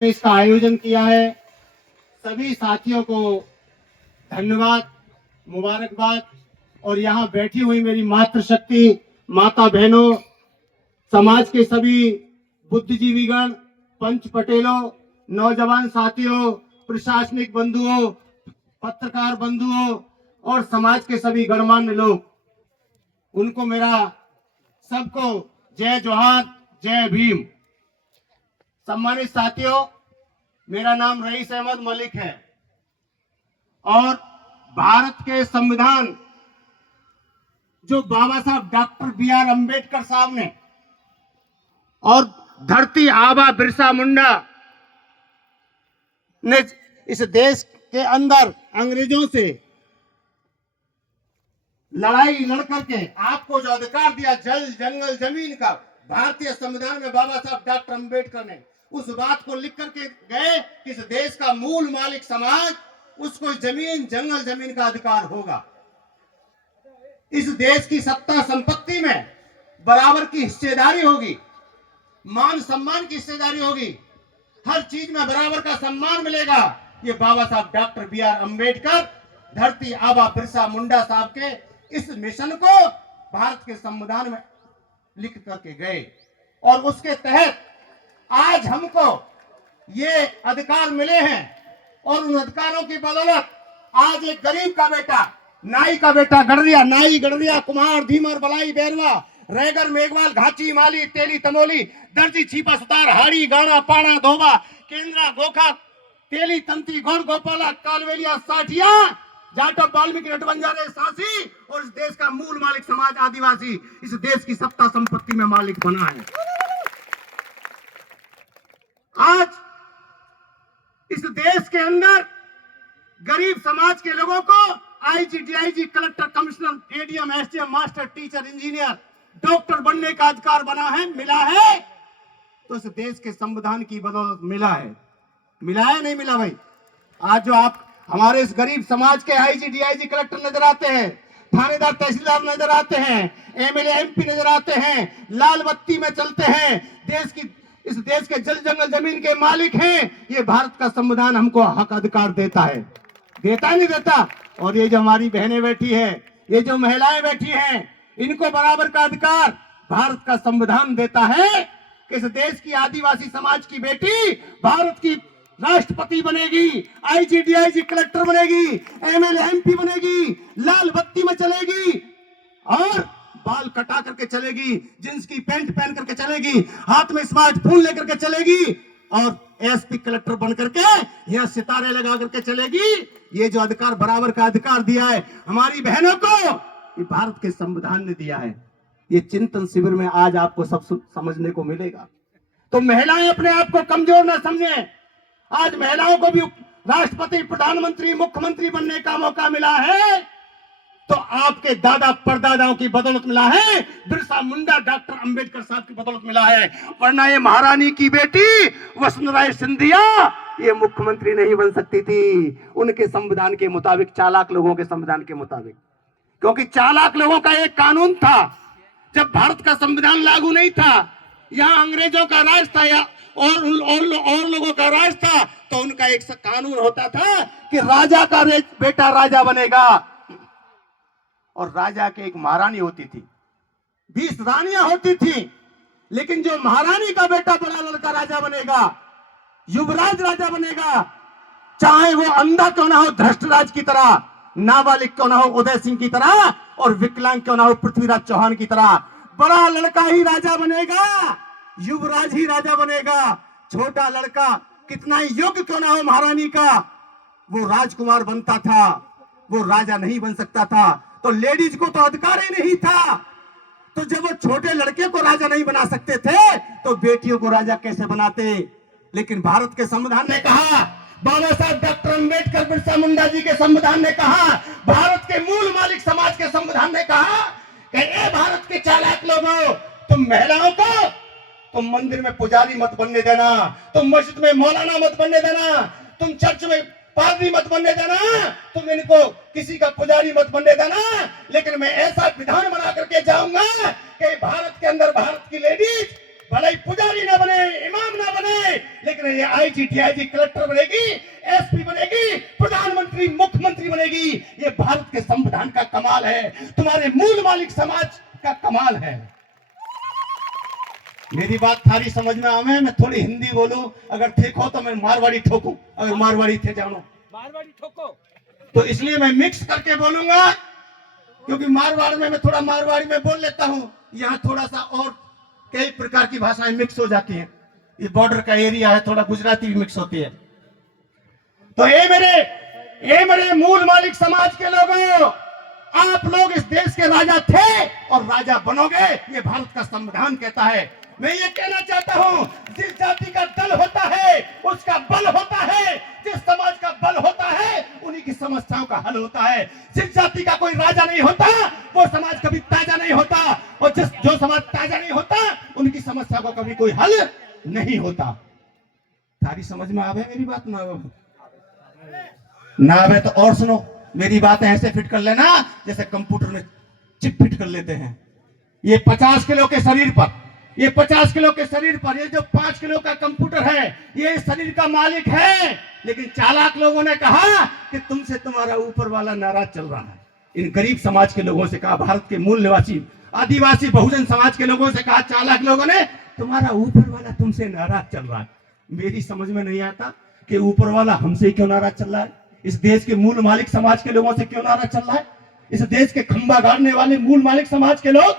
इसका आयोजन किया है। सभी साथियों को धन्यवाद, मुबारकबाद। और यहाँ बैठी हुई मेरी मातृशक्ति माता बहनों, समाज के सभी बुद्धिजीवीगण, पंच पटेलों, नौजवान साथियों, प्रशासनिक बंधुओं, पत्रकार बंधुओं और समाज के सभी गणमान्य लोग, उनको मेरा सबको जय जोहार, जय भीम। सम्मानित साथियों, मेरा नाम रईस अहमद मलिक है और भारत के संविधान जो बाबा साहब डॉक्टर बी.आर. अम्बेडकर साहब ने और धरती आबा बिरसा मुंडा ने इस देश के अंदर अंग्रेजों से लड़ाई लड़ करके आपको जो अधिकार दिया जल जंगल जमीन का, भारतीय संविधान में बाबा साहब डॉक्टर अम्बेडकर ने उस बात को लिख करके गए कि इस देश का मूल मालिक समाज, उसको जमीन जंगल जमीन का अधिकार होगा। इस देश की सत्ता संपत्ति में बराबर की हिस्सेदारी होगी, मान सम्मान की हिस्सेदारी होगी, हर चीज में बराबर का सम्मान मिलेगा। ये बाबा साहब डॉक्टर बी.आर. अम्बेडकर धरती आबा बिरसा मुंडा साहब के इस मिशन को भारत के संविधान में लिख करके गए और उसके तहत आज हमको ये अधिकार मिले हैं। और उन अधिकारों की बदौलत आज एक गरीब का बेटा, नाई का बेटा, गडरिया, नाई, गडरिया, कुम्हार, धीमर, बलाई, बैरवा, रैगर, मेघवाल, घाची, माली, तेली, तमोली, दर्जी, छीपा, सुतार, हाड़ी, गाना, पाना, धोबा, केंद्रा, गोखा, तेली, तंती, गौर, गोपाला, कालवेलिया, साठिया, जाटव, वाल्मीकि, नटबंजारे, सासी और इस देश का मूल मालिक समाज आदिवासी इस देश की सत्ता संपत्ति में मालिक बना है। आज इस देश के अंदर गरीब समाज के लोगों को IG, DIG, collector, commissioner, ADM, SDM, master, teacher, engineer, doctor बनने का अधिकार मिला है। तो इस देश के संविधान की बदौलत मिला है। मिला है नहीं मिला भाई? आज जो आप हमारे इस गरीब समाज के आईजी, डीआईजी, कलेक्टर नजर आते हैं, थानेदार, तहसीलदार नजर आते हैं, एमएलए, एमपी नजर आते हैं, लाल बत्ती में चलते हैं, इस देश के जल जंगल जमीन के मालिक हैं। ये भारत का संविधान हमको हक अधिकार देता है, देता नहीं देता? और ये जो हमारी बहनें बैठी है, ये जो महिलाएं बैठी हैं, इनको बराबर का अधिकार भारत का संविधान देता है कि इस देश की आदिवासी समाज की बेटी भारत की राष्ट्रपति बनेगी, आईजी, डीआईजी, कलेक्टर बनेगी, एमएलए, एमपी बनेगी, लाल बत्ती में चलेगी और बाल कटा करके चलेगी, जींस की पैंट पहन करके चलेगी, हाथ में स्मार्टफोन लेकर के चलेगी और एसपी कलेक्टर बन करके यहाँ सितारे लगा करके चलेगी। ये जो अधिकार, बराबर का अधिकार दिया है हमारी बहनों को, ये भारत के संविधान ने दिया है। ये चिंतन शिविर में आज आपको सब समझने को मिलेगा। तो महिलाएं अपने आप को कमजोर ना समझें। आज महिलाओं को भी राष्ट्रपति, प्रधानमंत्री, मुख्यमंत्री बनने का मौका मिला है तो आपके दादा परदादाओं की बदौलत मिला है, बिरसा मुंडा डॉक्टर अंबेडकर साहब की बदौलत मिला है। वरना ये महारानी की बेटी वसुंधरा सिंधिया ये मुख्यमंत्री नहीं बन सकती थी उनके संविधान के मुताबिक, चालाक लोगों के संविधान के मुताबिक। क्योंकि चालाक लोगों का एक कानून था, जब भारत का संविधान लागू नहीं था, यहाँ अंग्रेजों का राज था या और लोगों का राज था, तो उनका एक कानून होता था कि राजा का बेटा राजा बनेगा और राजा के एक महारानी होती थी, 20 रानियां होती थी, लेकिन जो महारानी का बेटा बड़ा लड़का राजा बनेगा, युवराज राजा बनेगा, चाहे वो अंधा क्यों ना हो धृष्टराज की तरह, नाबालिग क्यों ना हो उदय सिंह की तरह और विकलांग क्यों ना हो पृथ्वीराज चौहान की तरह, बड़ा लड़का ही राजा बनेगा, युवराज ही राजा बनेगा। छोटा लड़का कितना ही योग्य क्यों ना हो महारानी का, वो राजकुमार बनता था, वो राजा नहीं बन सकता था। तो लेडीज को तो अधिकार ही नहीं था। तो जब वो छोटे लड़के को राजा नहीं बना सकते थे तो बेटियों को राजा कैसे बनाते? लेकिन भारत के संविधान ने कहा, बाबा साहब डॉक्टर अम्बेडकर, बिरसा मुंडा जी के संविधान ने कहा, भारत के मूल मालिक समाज के संविधान ने कहा कि ए भारत के चालाक लोगों, तुम महिलाओं को तुम मंदिर में पुजारी मत बनने देना, तुम मस्जिद में मौलाना मत बनने देना, तुम चर्च में पादरी मत बनने देना, तुम इनको किसी का पुजारी मत बनने देना। लेकिन मैं ऐसा विधान बना करके जाऊंगा कि भारत के अंदर भारत की लेडीज भले ही पुजारी ना बने, इमाम ना बने, लेकिन ये आईजी डीआईजी कलेक्टर बनेगी, एसपी बनेगी, प्रधानमंत्री मुख्यमंत्री बनेगी। ये भारत के संविधान का कमाल है, तुम्हारे मूल मालिक समाज का कमाल है। मेरी बात थारी समझ में आवे, मैं थोड़ी हिंदी बोलूं, अगर ठीक हो तो मैं मारवाड़ी ठोकूं, अगर मारवाड़ी थे जानो मारवाड़ी ठोको। तो इसलिए मैं मिक्स करके बोलूंगा, क्योंकि मारवाड़ में मैं थोड़ा मारवाड़ी में बोल लेता हूं, यहाँ थोड़ा सा और कई प्रकार की भाषाएं मिक्स हो जाती हैं। ये बॉर्डर का एरिया है, थोड़ा गुजराती भी मिक्स होती है। तो ये मेरे मूल मालिक समाज के लोगों, आप लोग इस देश के राजा थे और राजा बनोगे, ये भारत का संविधान कहता है। मैं ये कहना चाहता हूं, जिस जाति का दल होता है उसका बल होता है, जिस समाज का बल होता है उन्हीं की समस्याओं का हल होता है। जिस जाति का कोई राजा नहीं होता वो समाज कभी ताजा नहीं होता, और जो समाज ताजा नहीं होता उनकी समस्या को कभी कोई हल नहीं होता। सारी समझ में आवे मेरी बात? ना आवे तो और सुनो, मेरी बातें ऐसे फिट कर लेना जैसे कंप्यूटर में चिप फिट कर लेते हैं। ये 50 किलो के शरीर पर, ये 50 किलो के शरीर पर ये जो 5 किलो का कंप्यूटर है, ये शरीर का मालिक है। लेकिन चालाक लोगों ने कहा कि तुमसे तुम्हारा ऊपर वाला नाराज चल रहा है। इन गरीब समाज के लोगों से कहा, भारत के मूल निवासी आदिवासी बहुजन समाज के लोगों से कहा, चालाक लोगों ने, तुम्हारा ऊपर वाला तुमसे नाराज चल रहा है। मेरी समझ में नहीं आता कि ऊपर वाला हमसे क्यों नाराज चल रहा है, इस देश के मूल मालिक समाज के लोगों से क्यों नाराज चल रहा है। इस देश के खंभा गाड़ने वाले मूल मालिक समाज के लोग,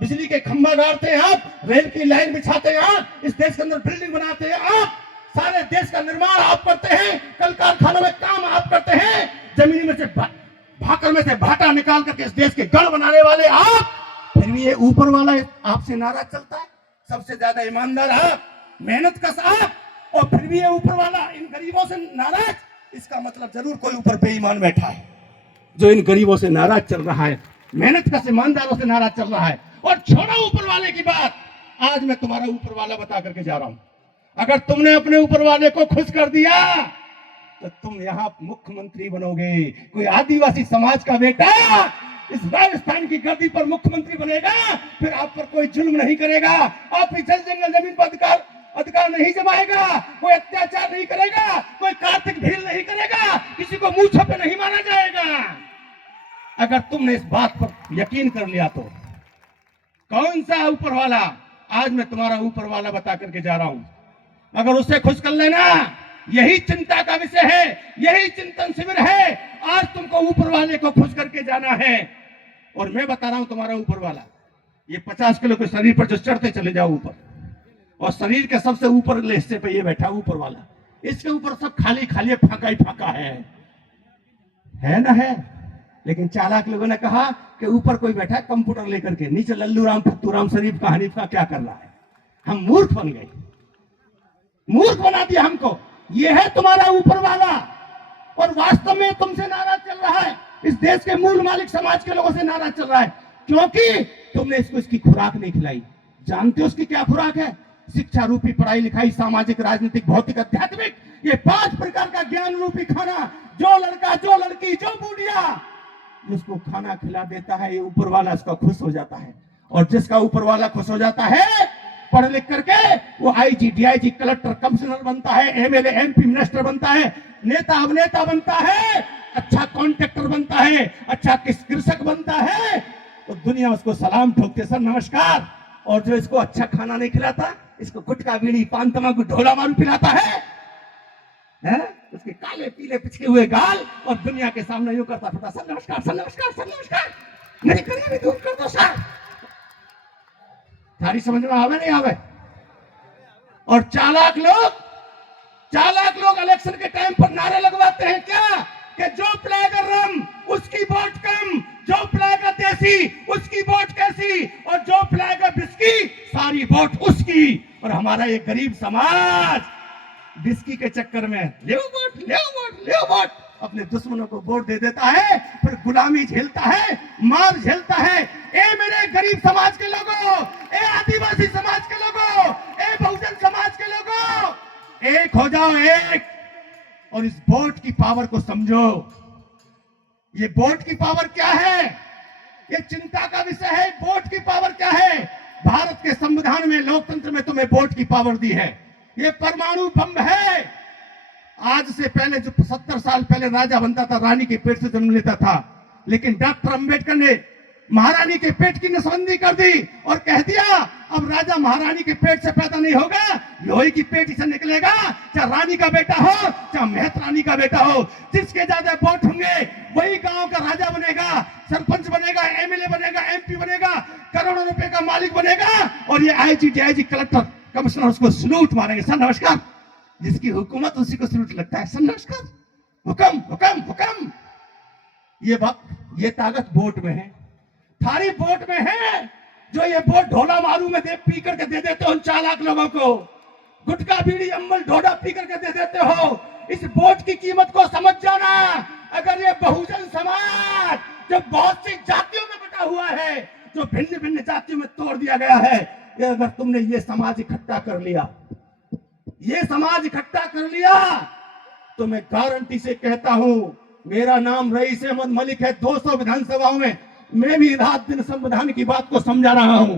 बिजली के खंभा गाड़ते हैं आप, रेल की लाइन बिछाते हैं आप, इस देश के अंदर बिल्डिंग बनाते हैं आप, सारे देश का निर्माण आप करते हैं, कल कारखानों में काम आप करते हैं, जमीन में से भाकर में से भाटा निकाल करके इस देश के गढ़ बनाने वाले आप, फिर भी ये ऊपर वाला आपसे नाराज चलता है। सबसे ज्यादा ईमानदार आप, मेहनत कश आप, और फिर भी ये ऊपर वाला इन गरीबों से नाराज। इसका मतलब जरूर कोई ऊपर बेईमान बैठा है जो इन गरीबों से नाराज चल रहा है, मेहनत कश ईमानदारों से नाराज चल रहा है। और छोड़ो ऊपर वाले की बात, आज मैं तुम्हारा ऊपर वाला बता करके जा रहा हूं। अगर तुमने अपने ऊपर वाले को खुश कर दिया तो तुम यहाँ मुख्यमंत्री बनोगे। कोई आदिवासी समाज का बेटा इस राजस्थान की गद्दी पर मुख्यमंत्री बनेगा, फिर आप पर कोई जुल्म नहीं करेगा, आप भी जल जंगल जमीन पर अधिकार नहीं जमाएगा, कोई अत्याचार नहीं करेगा, कोई कार्तिक भील नहीं करेगा, किसी को मूंछों पे नहीं मारा जाएगा। अगर तुमने इस बात पर यकीन कर लिया तो कौन सा ऊपर वाला, आज मैं तुम्हारा ऊपर वाला बता करके जा रहा हूं, अगर उससे खुश कर लेना, यही चिंता का विषय है, यही चिंतन शिविर है। आज तुमको ऊपर वाले को खुश करके जाना है। और मैं बता रहा हूं तुम्हारा ऊपर वाला, ये 50 किलो के शरीर पर जो चढ़ते चले जाओ ऊपर, और शरीर के सबसे ऊपर हिस्से पे ये बैठा ऊपर वाला, इसके ऊपर सब खाली खाली फाका ही फाका है ना है। लेकिन चालाक लोगों ने कहा कि ऊपर कोई बैठा है कंप्यूटर लेकर के, नीचे लल्लू राम फत्तू राम शरीफ का हनीफ का क्या कर रहा है। हम मूर्ख बन गए, मूर्ख बना दिया हमको। ये है तुम्हारा ऊपर वाला, और वास्तव में तुमसे नाराज चल रहा है, इस देश के मूल मालिक समाज के लोगों से नाराज चल रहा है, क्योंकि तुमने इसको इसकी खुराक नहीं खिलाई। जानते हो उसकी क्या खुराक है? शिक्षा रूपी पढ़ाई लिखाई, सामाजिक राजनीतिक भौतिक आध्यात्मिक, ये 5 प्रकार का ज्ञान रूपी खाना जो लड़का जो लड़की जो बूढ़िया जिसको खाना खिला देता है, ये ऊपर वाला उसका खुश हो जाता है। और जिसका ऊपर वाला खुश हो जाता है, पढ़ लिख करके वो आईजी डीआईजी कलेक्टर कमिश्नर बनता है, एमएलए एमपी मिनिस्टर बनता है, नेता अभिनेता बनता है, अच्छा कॉन्ट्रैक्टर बनता है, अच्छा कृषक बनता है, तो दुनिया उसको सलाम ठोकते, सर नमस्कार। और जो इसको अच्छा खाना नहीं खिलाता, इसको गुटखा बीड़ी पान तमाकू ढोला मारू पिलाता है, उसके काले पीले पिचके हुए गाल, और दुनिया के सामने यूं करता फिरता, सर नमस्कार सर नमस्कार सर नमस्कार, नहीं करिए भी दूर कर दो सर। सारी समझ में आवे नहीं आवे? और चालाक लोग इलेक्शन के टाइम पर नारे लगवाते हैं क्या, कि जो पिलाएगा रम उसकी वोट कम, जो पिलाएगा देसी उसकी वोट कैसी, और जो पिलाएगा बिस्की सारी वोट उसकी। और हमारा ये गरीब समाज बिस्की के चक्कर में ले वोट अपने दुश्मनों को वोट दे देता है, फिर गुलामी झेलता है, मार झेलता है। ए मेरे गरीब समाज के लोगों, ए आदिवासी समाज के लोगों, ए बहुजन समाज के लोगों, एक हो जाओ एक, और इस वोट की पावर को समझो। ये वोट की पावर क्या है, ये चिंता का विषय है। वोट की पावर क्या है? भारत के संविधान में, लोकतंत्र में तुम्हें वोट की पावर दी है। ये परमाणु बम है। आज से पहले जो 70 साल पहले राजा बनता था, रानी के पेट से जन्म लेता था, लेकिन डॉक्टर अंबेडकर ने महारानी के पेट की नसबंदी कर दी और कह दिया अब राजा महारानी के पेट से पैदा नहीं होगा, लोहे की पेट से निकलेगा। चाहे रानी का बेटा हो, चाहे मेहत रानी का बेटा हो, जिसके ज्यादा वोट होंगे वही गांव का राजा बनेगा, सरपंच बनेगा, एमएलए बनेगा, एमपी बनेगा, करोड़ों रुपए का मालिक बनेगा। और ये आईजी, डीआईजी, कलेक्टर, कमिश्नर उसको सलूट मारेंगे। सर नमस्कार। जिसकी हुकूमत उसी को सलूट लगता है। सर नमस्कार। हुक्म हुक्म हुक्म। ये ताकत वोट में है, थारी वोट में है। जो ये वोट ढोला मारू में दे पी करके दे देते हो उन 4 लाख लोगों को, गुटखा बीड़ी अम्बल ढोडा पी करके दे देते हो। इस वोट की कीमत को समझ जाना। अगर ये बहुजन समाज जो बहुत सी जातियों में बटा हुआ है, जो भिन्न भिन्न जातियों में तोड़ दिया गया है, ये अगर तुमने ये समाज इकट्ठा कर लिया, ये समाज इकट्ठा कर लिया, तो मैं गारंटी से कहता हूं, मेरा नाम रईस अहमद मलिक है। 200 विधानसभाओं में मैं भी रात दिन संविधान की बात को समझा रहा हूं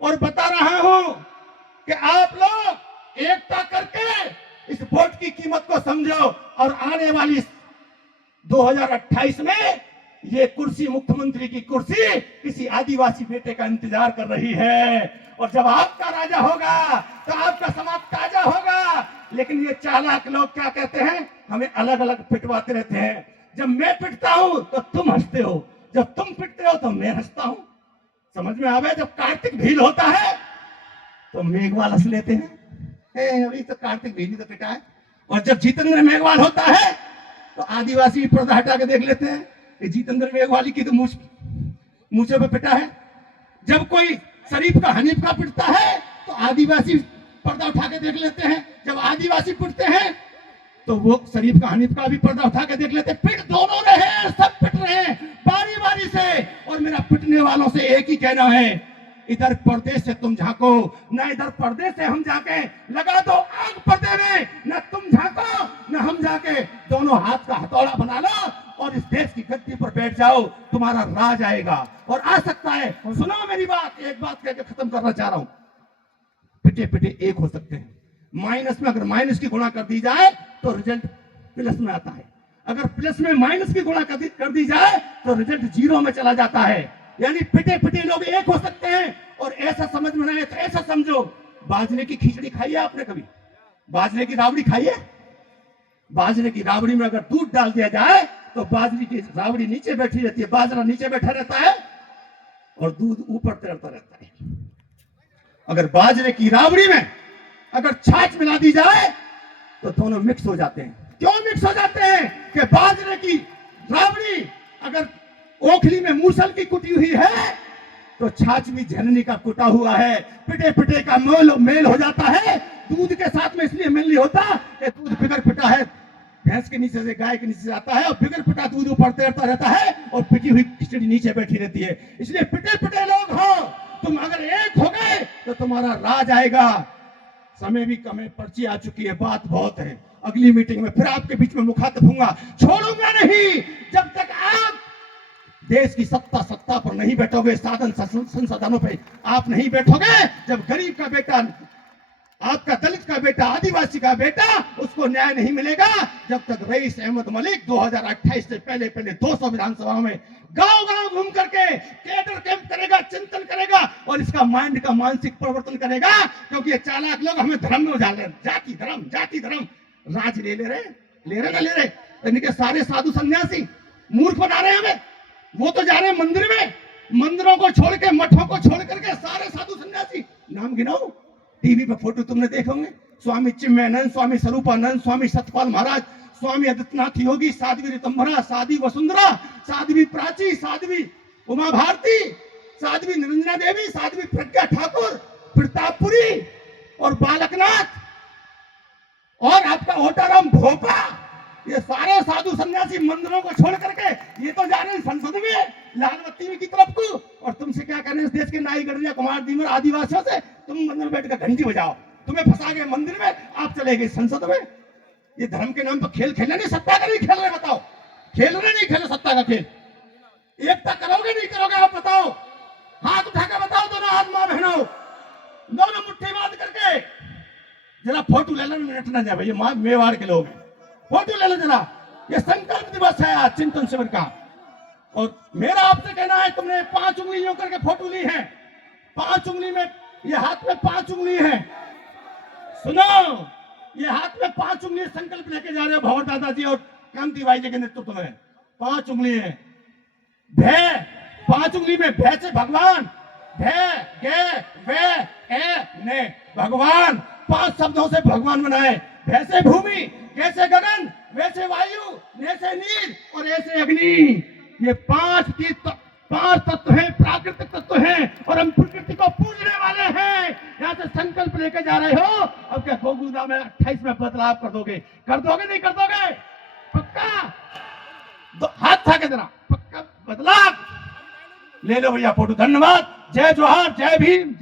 और बता रहा हूं कि आप लोग एकता करके इस वोट की कीमत को समझो। और आने वाली 2028 में ये कुर्सी, मुख्यमंत्री की कुर्सी, किसी आदिवासी बेटे का इंतजार कर रही है। और जब आपका राजा होगा तो आपका समाज ताजा होगा। लेकिन ये चालाक लोग क्या कहते हैं, हमें अलग अलग पिटवाते रहते हैं। जब मैं पिटता हूं तो तुम हंसते हो, जब तुम पिटते हो तो मैं हंसता हूं। समझ में आवे? जब कार्तिक भील होता है तो मेघवाल हंस लेते हैं, अभी तो कार्तिक भील ही तो पिटा है। और जब जितेंद्र मेघवाल होता है तो आदिवासी पर्दा हटा के देख लेते हैं कि जितेंद्र मेघवाली की तो मूछे पे पिटा है। जब कोई शरीफ का हनीफ का पिटता है तो आदिवासी पर्दा उठा के देख लेते हैं। जब आदिवासी पिटते हैं तो वो शरीफ का हनीफ का भी पर्दा उठा के देख लेते हैं। पिट दोनों रहे हैं, सब पिट रहे हैं बारी बारी से। और मेरा पिटने वालों से एक ही कहना है, इधर पर्दे से तुम झांको, ना इधर पर्दे से हम झांके। लगा दो आग पर्दे में, ना तुम झांको ना हम झांके। दोनों हाथ का हथौड़ा बना लो और इस देश की गद्दी पर बैठ जाओ, तुम्हारा राज आएगा और आ सकता है। सुनो मेरी बात, एक बात कहकर खत्म करना चाह रहा हूं। पिटे पिटे एक हो सकते हैं, माइनस में अगर माइनस की गुणा कर दी जाए तो रिजल्ट प्लस में आता है। अगर प्लस में माइनस की गुणा कर दी जाए तो रिजल्ट 0 में चला जाता है। यानी पिटे पिटे लोग एक हो सकते हैं। और ऐसा समझ में आए तो ऐसा समझो, बाजरे की खिचड़ी खाई है आपने कभी? बाजरे की राबड़ी खाई है? बाजरे की राबड़ी में अगर दूध डाल दिया जाए तो बाजरे की राबड़ी नीचे बैठी रहती है, बाजरा नीचे बैठा रहता है और दूध ऊपर तैरता रहता है। अगर बाजरे की राबड़ी में अगर छाछ मिला दी जाए तो दोनों मिक्स हो जाते हैं। क्यों मिक्स हो जाते हैं? कि बाजरे की राबड़ी अगर ओखली में मूसल की कुटी हुई है तो छाछ भी झरनी का कुटा हुआ है। पिटे पिटे का मेल हो जाता है दूध के साथ में। इसलिए मेल नहीं होता कि दूध बिगर पिटा है भैंस के नीचे से, गाय के नीचे से आता है और बिगर पिटा दूध ऊपर तैरता रहता है और पिटी हुई खिचड़ी नीचे बैठी रहती है। इसलिए पिटे पिटे लोग हो तुम, अगर एक हो गए तो तुम्हारा राज आएगा। समय भी कम है, पर्ची आ चुकी है, बात बहुत है। अगली मीटिंग में फिर आपके बीच में मुखातिब होऊंगा, छोड़ूंगा नहीं जब तक आप देश की सत्ता पर नहीं बैठोगे, साधन संसाधनों पे आप नहीं बैठोगे। जब गरीब का बेटा, आपका दलित का बेटा, आदिवासी का बेटा, उसको न्याय नहीं मिलेगा, जब तक रईस अहमद मलिक 2028 से पहले 200 विधानसभाओं में गांव गांव घूम करके कैडर कैंप करेगा, चिंतन करेगा और इसका माइंड का मानसिक परिवर्तन करेगा। क्योंकि ये चालाक लोग हमें धर्म में उजाड़ रहे, जाति धर्म राज ले रहे। इनके सारे साधु सन्यासी मूर्ख बना रहे हैं हमें। वो तो जा रहे हैं मंदिर में, मंदिरों को छोड़ के, मठों को छोड़ करके सारे साधु सन्यासी, नाम गिनाओ, टीवी पे फोटो तुमने देखे होंगे, स्वामी चिन्मयानंद, स्वामी स्वरूपानंद, स्वामी सतपाल महाराज, स्वामी आदित्यनाथ योगी, साध्वी ऋतंभरा, साध्वी वसुंधरा, साध्वी प्राची, साध्वी उमा भारती, साध्वी निरंजना देवी, साध्वी प्रज्ञा ठाकुर, प्रतापपुरी और बालकनाथ और आपका ओटाराम भोपा, ये सारे साधु सन्यासी मंदिरों को छोड़ करके ये तो जा रहे हैं संसद में, लालबत्ती की तरफ को। और तुमसे क्या करने इस देश के नाई गढ़िया कुमार दीमर आदिवासियों से? तुम मंदिर में बैठकर घंटी बजाओ, तुम्हें फंसा गए मंदिर में, आप चले गए संसद में। ये धर्म के नाम पर खेल खेलने नहीं, सत्ता का नहीं खेल रहे, बताओ खेल रहे नहीं खेल सत्ता का खेल? एकता करोगे नहीं करोगे आप बताओ? हाथ उठा के बताओ दोनों हाथ मां बहनों, दोनों मुट्ठी बांध करके जरा फोटो ले लो, मिनट ना जाए भैया, मेवाड़ के लोग हैं, फोटो ले लो जरा। ये संकल्प दिवस है आज चिंतन शिविर का, और मेरा आपसे कहना है, तुमने 5 उंगलियों करके फोटो ली है, 5 उंगली में, ये हाथ में 5 उंगली है, सुनो, ये हाथ में 5 उंगली संकल्प लेके जा रहे हो भंवर दादाजी और कांति भाई जी के नेतृत्व में, 5 उंगली है। भय, 5 उंगली में भय से भगवान, भय गे वे ए ने, भगवान 5 शब्दों से भगवान बनाए, भय से भूमि, कैसे गगन, वैसे वायु, जैसे नीर और ऐसे अग्नि। ये 5 तत्व हैं, प्राकृतिक तत्व हैं, और हम प्रकृति को पूजने वाले हैं। यहाँ से संकल्प लेके जा रहे हो, अब क्या गोगुदा में 28 में बदलाव कर दोगे नहीं कर दोगे? पक्का हाथ था के जरा, पक्का बदलाव ले लो भैया फोटो। धन्यवाद, जय जोहार, जय भीम,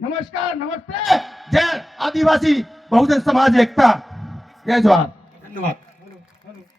नमस्कार, नमस्ते, जय आदिवासी बहुजन समाज एकता, जय जोहार, धन्यवाद।